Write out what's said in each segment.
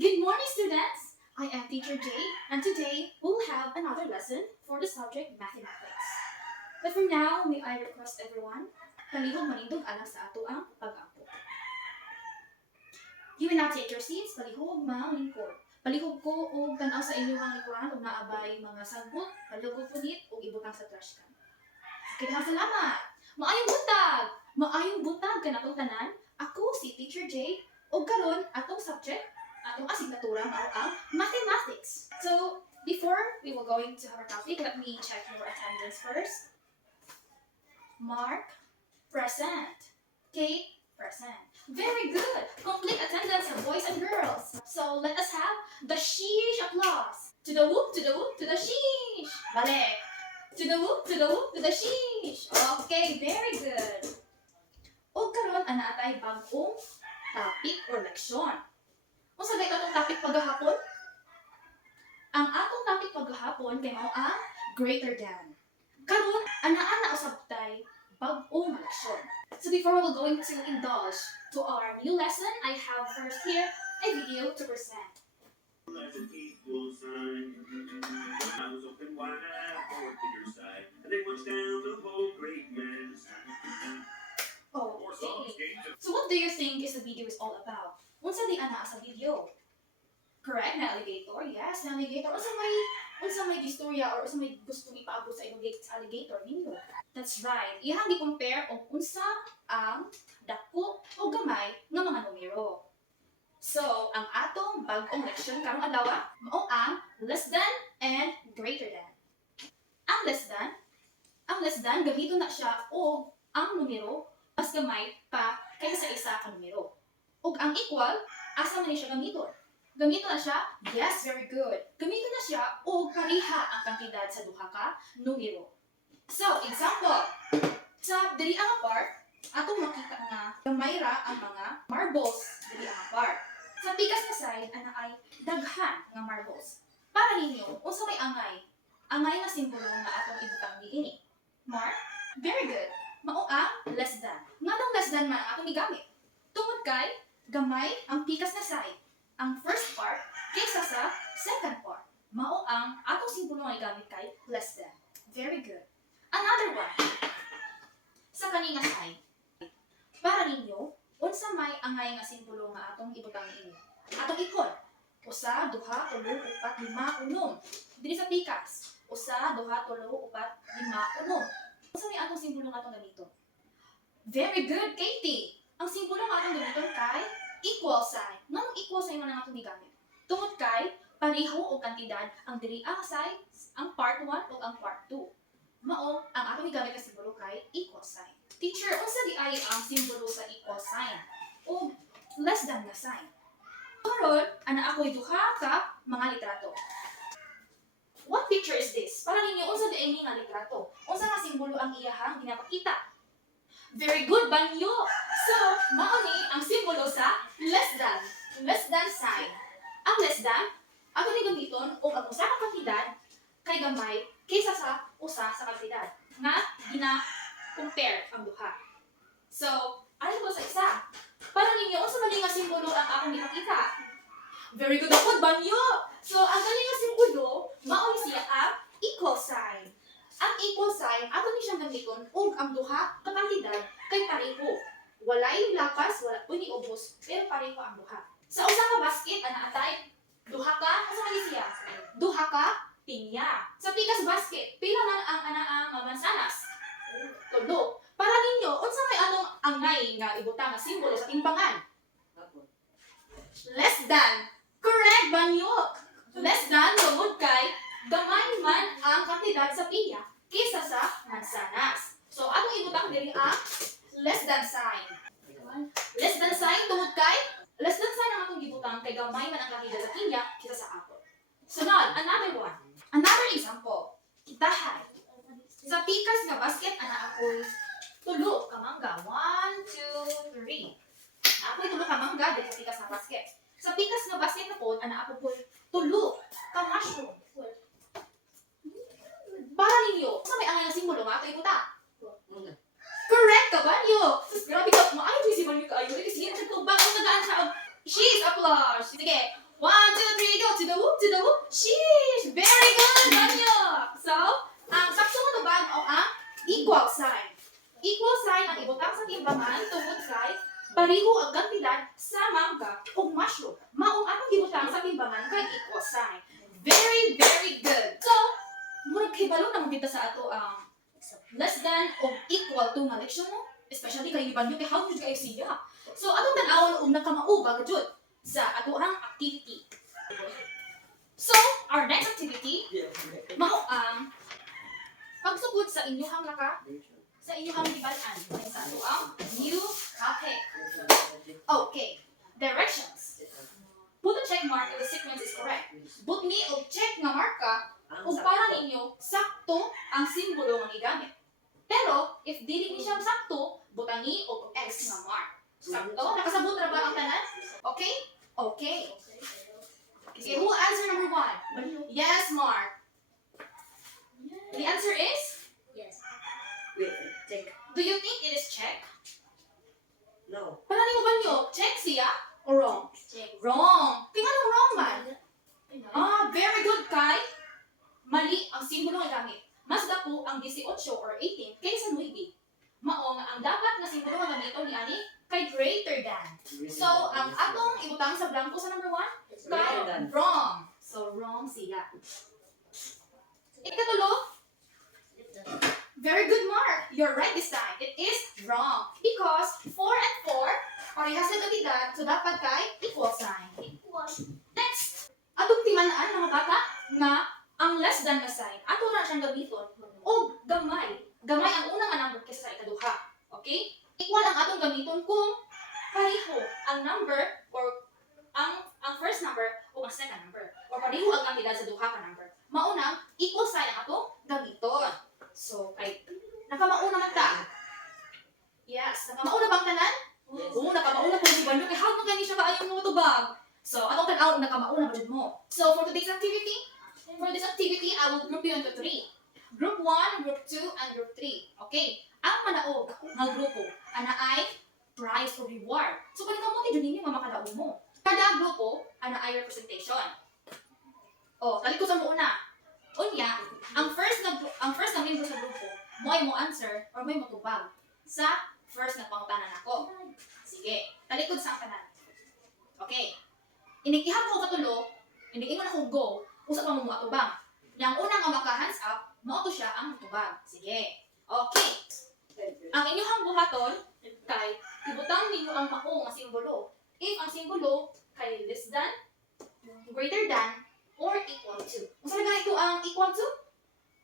Good morning, students! I am Teacher Jay, and today we'll have another lesson for the subject Mathematics. But for now, may I request everyone, palihog manindog alang sa ato ang pag-ampo. You will now take your seats, palihog mga lingkod. Palihog ko o tanaw sa inyong likuran o naabay mga sagbot, palihog ko punit o ibutang sa trash can. Okay, salamat! Maayong buntag! Maayong buntag ka na itong tanan. Ako si Teacher Jay, o karon atong subject, atong asignatura mao ang Mathematics. So, before we will go into our topic, let me check your attendance first. Mark, present. Kate, present. Very good! Complete attendance of boys and girls. So, let us have the sheesh applause. To the whoop, to the whoop, to the sheesh. Balik. To the whoop, to the whoop, to the sheesh. Okay, very good. O karon ana atay bag-ong topic or leksyon. Unsa day atong topic paghapon? Ang atong topic paghapon kay mao ang greater than. Karon ana usab tay bag-ong leksyon. So before we will go into indulge to our new lesson, I have first here a video to present. As an equal sign, the mouths open wide for your side, and they watch down the whole great mass. Oh, More songs, okay. games, So what do you think is the video is all about? Unsa di ana sa video? Correct, na alligator. Yes, na alligator. Unsa may istorya or unsa may gustong ipaabot sa imong alligator ninyo? That's right. Iyang gi-compare og unsa ang dako o gamay nga mga numero. So, ang atong bag-ong leksyon karong adlaw mao ang less than and greater than. Ang less than gamiton na siya og ang numero mas gamay pa kaysa sa isa ka numero. Ug ang equal, asa man siya gamiton? Gamiton na siya, yes, very good. Gamiton na siya og pareha ang kantidad sa duha ka numero. So, example, sa diri ang part, atong makita nga gamay ra ang mga marbles diri ang part. Sa pikas na side, ana ay daghan nga marbles. Para ninyo, unsa may angay? Angay nga simbolo nga atong ibutang diini. Mark? Very good. Mao ang less than. Nganong less than man ang atong gigamit? Tungod kay gamay ang pikas na side. Ang first part kaysa sa second part. Mao ang atong simbolo nga gigamit kay less than. Very good. Another one. Sa kaninga side. Para ninyo, unsa may angay nga simbolo nga atong ibutang niini? Atong ikon. Usa, duha, tulo, upat, lima, unom. Diri sa pikas. Usa, duha, tulo, upat, lima, unom. Unsa may atong simbolo nga atong gamito? Very good, Katie. Ang simbolo nga atong gamiton kay equal sign. Nganong equal sign man ang atong gigamit? Tungod kay pareho o kantidad ang diri ang side, ang part 1 o ang part 2. Mao ang atong gigamit nga simbolo kay equal sign. Teacher, unsa di ay ang simbolo sa equal sign o less than na sign? Karon, ana ako'y duha ka mga litrato. What picture is this? Para ninyo, unsa di ay nga litrato? Unsa nga simbolo ang iyahang ginapakita? Very good, banyo! So, mao ni ang simbolo sa less than sign. Ang less than, ato ni gamiton o ang usa ka kantidad kay gamay kaysa sa usa sa kantidad nga gina-compare ang duha. So, ano ko sa isa? Para ninyo, unsa man nga simbolo ang akong ginapakita? Very good ako, banyo! So, ang galing nga simbolo, mao ni siya ang equal sign. Ang equal sign, ato ni siyang gamiton ug ang duha ka kantidad kay pareho. Walay lapas, wala po ni ubos, pero pareho ang duha. Sa usa ka basket, ana atay, duha ka, asa man ni siya? Duha ka pinya. Sa pikas basket, pila man ang ang mansanas? Tulo. Para ninyo, unsa may anong angay nga ibutang nga simbolo sa timbangan? Less than. Correct, banyo. Less than, tungod kay gamay man ang kantidad sa pinya kaysa sa mansanas. So, atong ibutang diri ang less than sign. Less than sign, tungod kay less than sign ang atong ibutang kay gamay man ang kantidad sa pinya kaysa sa apple. Sunod, another one. Another example. Kitahay. Sa pikas nga basket, ana ako'y tulo ka mangga. 1, 2, 3. Ako'y tulo ka mangga dahil sa pikas nga basket. Sa pikas nga basket na po, ana ako po'y tulo ka mushroom. Para ninyo, sa may angay nga simbolo nga ato ibuta? Correct ka ba niyo? Sus, grabe ka. Maayos yung si Banyo ka. Ayun, kasi yan siya tubang. Ang nagaan siya. She's applause. Sige. 1, Pareho ang kantidad sa mangga o mushroom. Maong atong gibutang sa timbangan kay equal sign. Very, very good. So, murag hibalo na mo kita sa ato ang less than o equal to nga leksyon mo. Especially kay iban nyo kay how jud kayo siya. So, atong tan-awon og nakamauba jud sa ato ang activity. So, our next activity, mao ang pagsugod sa inyong gibalaan sa ato ang new topic. Okay, directions. Put a check mark if the sequence is correct. Put me og check nga marka ug para ninyo sakto ang simbolo nga gigamit. Pero if dili ni siya sakto, butangi og X nga mark. Sakto? Nakasabot ra ba ang tanan? Okay? Okay. Okay, who answer number 1? Yes, Mark. The answer is? Yes. Wait, check. Do you think it is check? No. Panani mo ba nyo? Check siya? Or wrong? Check. Wrong. Tingnan mo wrong man. Very good, Kai. Mali ang simbolo nga gamit. Mas dako ang 18 or 18 kaysa 9. Mao nga ang dapat na simbolo nga gamiton ni ani kay greater than. So, ang atong ibutang sa blanco sa number 1, Greater than. wrong. So, wrong siya. Ikatulo, very good, Mark. You're right this time. It is wrong. Because 4 and 4, parehas na kantidad, so dapat kay equal sign. Next, atong timanaan mga bata na ang less than na sign, ato na siyang gamiton. O gamay. Gamay ang unang number kaysa sa ikaduha. Okay? Equal ang atong gamiton kung pareho ang number or ang first number o ang second number. Or pareho ang kantidad sa duha ka number. Maunang, equal sign ang atong gamiton. So, ay, nakamauna man ta. Yes, nakamauna bang tanan? Yes. Oo, nakamauna po si Banyo. Kaya hawag mo kayo siya kaayong mga tubag. So, atong tanaw, nakamauna ba dyan mo? So, for this activity, I will group you into 3. Group 1, Group 2, and Group 3. Okay? Ang manaog nga grupo, ana ay prize or reward. So, kung ikamuti dyan ninyo, mamakadaog mo. Kada grupo, ana ay representation. Oh, talikod sa mo una. Unya, ang first na member sa grupo, mo ay mo answer or mo ay mo tubag sa first na pangutanan ako. Sige, talikod sa ang tanan. Okay. Inikihan ko katulo, iniingon ako go, usa pa mo matubang. Yang unang ang maka-hands up, mo to siya ang tubag. Sige. Okay. Ang inyong buhaton kay ibutang ninyo ang mao nga simbolo. If ang simbolo kay less than, greater than, or equal to. Unsa na ito ang equal to?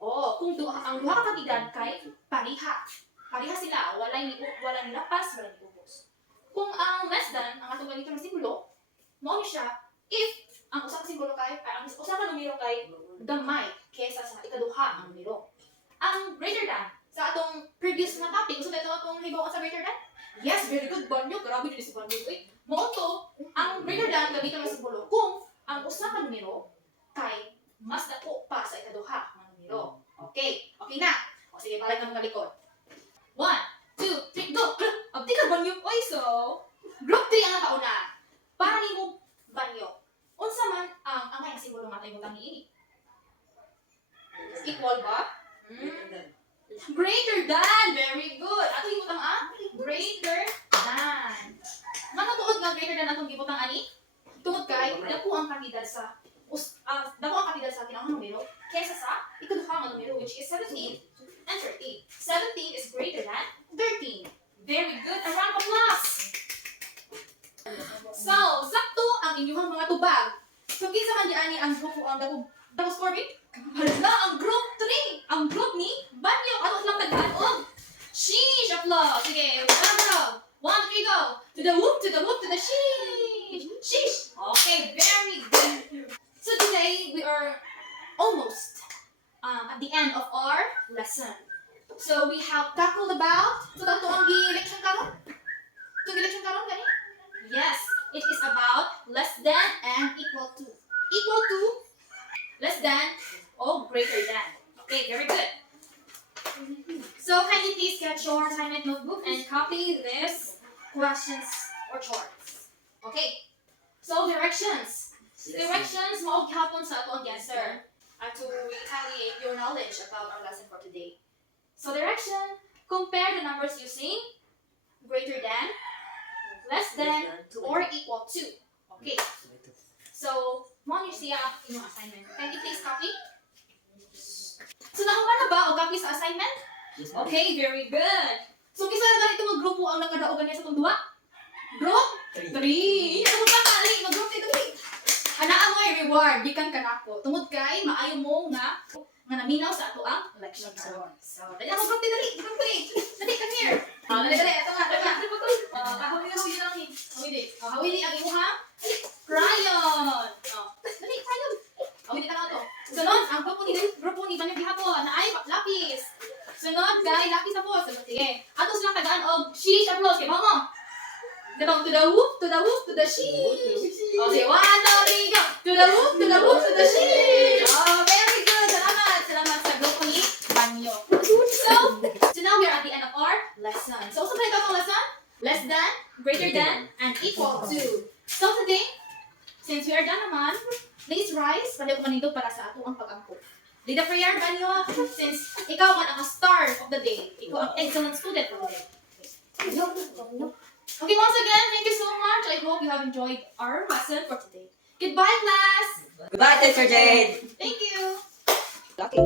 Oh, kung ang duha ka kantidad kay pareha. Pareha sila, wala ni lapas, wala ni ubos. Kung ang less than ang atong ganito nga simbolo, mao ni siya if ang usa ka simbolo kay ang usa ka numero kay gamay kaysa sa ikaduha ang numero. Ang greater than sa atong previous na topic, so ito atong hibaw sa greater than? Yes, very good, Banyo. Grabe din si Banyo. Mao to, ang greater than gamiton nga simbolo kung ang usa ka numero kay mas dako pa sa ikaduha nga numero. Okay, okay na. O sige, balik na mga likod. 1, 2, 3, go! Abdi ka Banyo. Oy, so, group 3 ang nakauna. Para nimo Banyo. Unsa man ang angay ang simbolo nga tayo butang niini? Equal ba? Greater than. Very good. Ato gibutang greater than. Ngano tuod nga greater than atong gibutang ani? Tuod kay dako ang kantidad sa kinahanglang numero kaysa sa ikaduha nga numero which is 17 and 13. 17 is greater than 13. Very good. A round of applause. So, sakto ang inyong mga tubag. So, kinsa man di ani ang grupo ang dako score bit? Hala, ang group 3. Ang group ni Banyo. Ato lang taghaan og sheesh applause. Sige, round. 1, 2, 3, go. To the whoop, to the whoop, to the sheesh. Sheesh. Okay, very good. So today we are almost at the end of our lesson. So we have tackled about so ito ang gi-lection karon? Ito gi-lection karon gani? Yes, it is about less than and equal to. Equal to, less than, or greater than. Okay, very good. So kindly please get your assignment notebook and copy this questions or charts. Okay. So directions. Directions mo gihapon sa ato ang answer to retaliate your knowledge about our lesson for today. So direction, compare the numbers using greater than, less than Two. or equal to. Okay. So, mo niyo siya yung assignment. Can you please copy? So, nakuha na ba o copy sa assignment? Yes, ma'am. Okay, very good. So, kisa na ganito mag-grupo ang nakadaogan niya sa itong duwa? Group? 3. Ano ba kali? Mag-group ito, 3. Anaan mo yung reward, gikan ka nako. Tungod kay, maayo mo nga naminaw sa ato ang election. So, dali ako group dali, group 3. Dali, come here. Dali, ito nga. Hawili lang ni. Hawili ang imuha. Crayon. Dali, crayon. Hawili ka na ito. Sunod, ang grupo ni Banyo Gihapon na ay lapis. Sunod, kay lapis na po. Sunod, sige. Ato silang tagaan og sheesh applause. Kaya mo. Diba, to the whoop, to the whoop, to the sheesh. O, sige, 1, 2, 3, go. To the whoop, to the whoop, to the sheesh. Oh, very good. Salamat. Salamat sa grupo ni Banyo. So now we're at the end of our lesson. So, sa ito ang lesson? Less than, greater than, and equal to. So today, since we are done naman, please rise. Pwede ko manindog para sa ato ang pag-angkop. Lead a prayer, Banyo, since ikaw man ang star of the day. Ikaw ang excellent student of the day. Okay, once again, thank you so much. I hope you have enjoyed our lesson for today. Goodbye, class. Goodbye, Teacher Jade. Thank you. Lucky.